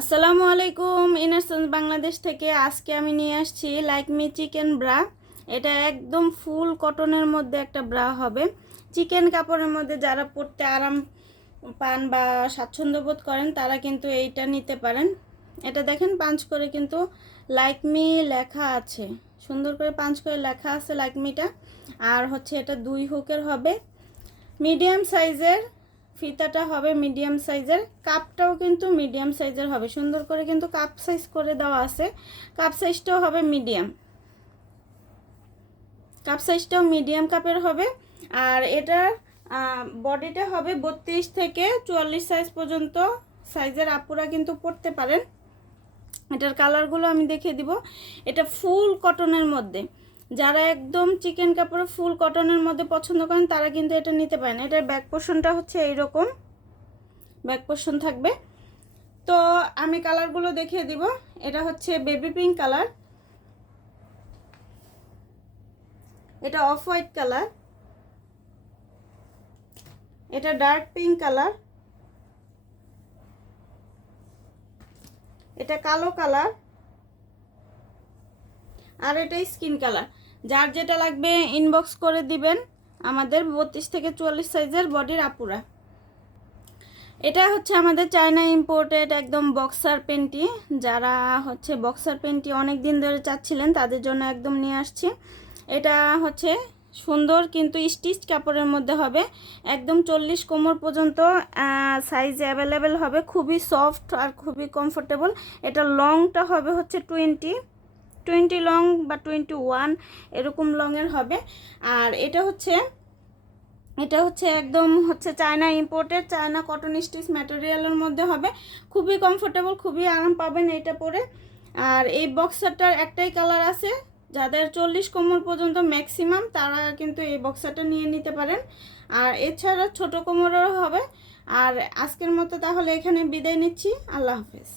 আসসালামু আলাইকুম। ইনারসেন্স বাংলাদেশ থেকে আজকে আমি নিয়ে আসছি লাইক মি চিকেন ব্রা। এটা একদম ফুল কটনের মধ্যে একটা ব্রা হবে। চিকেন কাপড়ের মধ্যে যারা পরতে আরাম পান বা স্বাচ্ছন্দ্য বোধ করেন তারা কিন্তু এইটা নিতে পারেন। এটা দেখেন পাঞ্চ করে কিন্তু লাইক মি লেখা আছে, সুন্দর করে পাঞ্চ করে লেখা আছে লাইক মিটা। আর হচ্ছে এটা 2 হুকের হবে, মিডিয়াম সাইজের ফিতাটা হবে, মিডিয়াম সাইজের কাপটাও কিন্তু মিডিয়াম সাইজের হবে। সুন্দর করে কিন্তু কাপ সাইজ করে দেওয়া আছে, কাপ সাইজটাও হবে মিডিয়াম, কাপ সাইজটাও মিডিয়াম কাপের হবে। আর এটার বডিটা হবে 32 থেকে 44 সাইজ পর্যন্ত সাইজের আপুরা কিন্তু পরতে পারেন। এটার কালারগুলো আমি দেখিয়ে দিব। এটা ফুল কটনের মধ্যে, যারা একদম চিকেন কাপড়ে ফুল কটনের মধ্যে পছন্দ করেন তারা কিন্তু এটা নিতে পারেন। এটার ব্যাক পোর্শনটা হচ্ছে এইরকম, ব্যাক পোর্শন থাকবে। তো আমি কালারগুলো দেখিয়ে দিব। এটা হচ্ছে বেবি পিঙ্ক কালার, এটা অফ হোয়াইট কালার, এটা ডার্ক পিঙ্ক কালার, এটা কালো কালার, আর এটা স্কিন কালার। যার যেটা লাগবে ইনবক্স করে দিবেন আমাদের 32 থেকে 44 সাইজের বডির আপুরা। এটা হচ্ছে আমাদের চায়না ইম্পোর্টেড একদম বক্সার প্যান্টি। যারা হচ্ছে বক্সার প্যান্টি অনেক দিন ধরে চাচ্ছিলেন তাদের জন্য একদম নিয়ে আসছি। এটা হচ্ছে সুন্দর কিন্তু স্টিচ কাপড়ের মধ্যে হবে, একদম 40 কোমর পর্যন্ত সাইজ অ্যাভেলেবেল হবে, খুবই সফট আর খুবই কমফোর্টেবল। এটা লংটা হবে হচ্ছে 20 লং বা 21 এরকম লংয়ের হবে। আর এটা হচ্ছে একদম হচ্ছে China imported, China cotton stitch ম্যাটেরিয়ালের মধ্যে হবে, খুবই কমফোর্টেবল, খুবই আরাম পাবেন এটা পরে। আর এই বক্সারটার একটাই কালার আছে, যাদের 40 কোমর পর্যন্ত ম্যাক্সিমাম তারা কিন্তু এই বক্সারটা নিয়ে নিতে পারেন। আর এছাড়া ছোট কোমরেরও হবে। আর আজকের মতো তাহলে এখানে বিদায় নিচ্ছি, আল্লাহ হাফেজ।